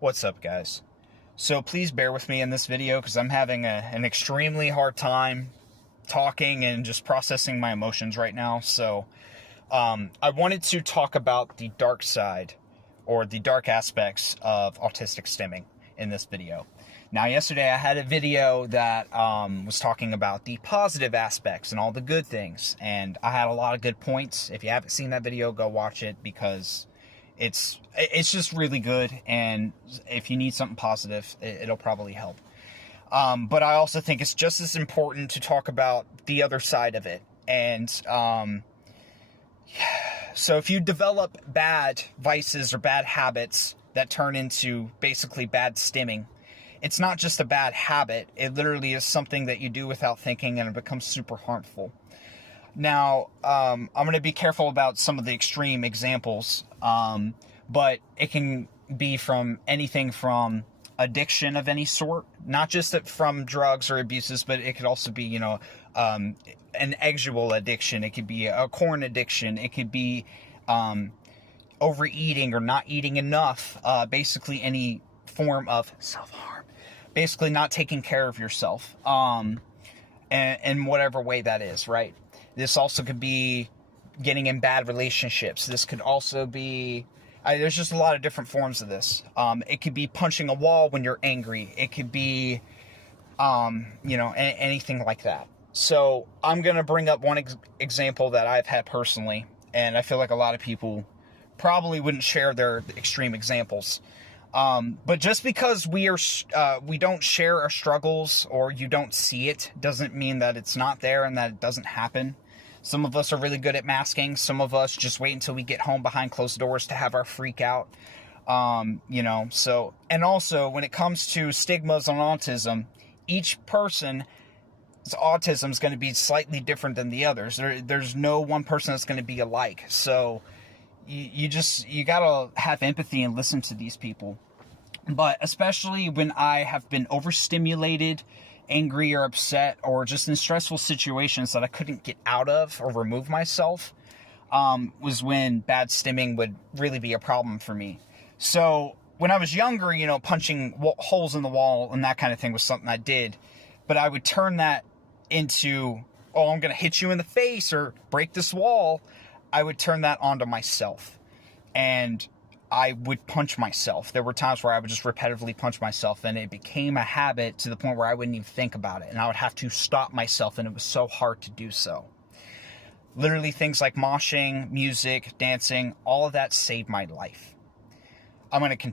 What's up, guys? So please bear with me in this video because I'm having an extremely hard time talking and just processing my emotions right now. So I wanted to talk about the dark side or the dark aspects of autistic stimming in this video. Now, yesterday I had a video that was talking about the positive aspects and all the good things, and I had a lot of good points. If you haven't seen that video, go watch it because it's just really good, and if you need something positive, it'll probably help. But I also think it's just as important to talk about the other side of it. And so if you develop bad vices or bad habits that turn into basically bad stimming, it's not just a bad habit. It literally is something that you do without thinking, and it becomes super harmful. Now, I'm going to be careful about some of the extreme examples, but it can be from anything from addiction of any sort, not just from drugs or abuses, but it could also be, an exual addiction. It could be a corn addiction. It could be overeating or not eating enough, basically any form of self-harm. Basically not taking care of yourself, in whatever way that is, right? This also could be getting in bad relationships. This could also be, there's just a lot of different forms of this. It could be punching a wall when you're angry. It could be, anything like that. So I'm going to bring up one example that I've had personally, and I feel like a lot of people probably wouldn't share their extreme examples. But just because we don't share our struggles or you don't see it doesn't mean that it's not there and that it doesn't happen. Some of us are really good at masking. Some of us just wait until we get home behind closed doors to have our freak out. So, and also when it comes to stigmas on autism, each person's autism is going to be slightly different than the others. There's no one person that's going to be alike. So you gotta have empathy and listen to these people. But especially when I have been overstimulated, angry or upset, or just in stressful situations that I couldn't get out of or remove myself, was when bad stimming would really be a problem for me. So when I was younger, punching holes in the wall and that kind of thing was something I did. But I would turn that into, oh, I'm going to hit you in the face or break this wall. I would turn that onto myself, and I would punch myself. There were times where I would just repetitively punch myself, and it became a habit to the point where I wouldn't even think about it, and I would have to stop myself, and it was so hard to do so. Literally things like moshing, music, dancing, all of that saved my life. I'm going to continue.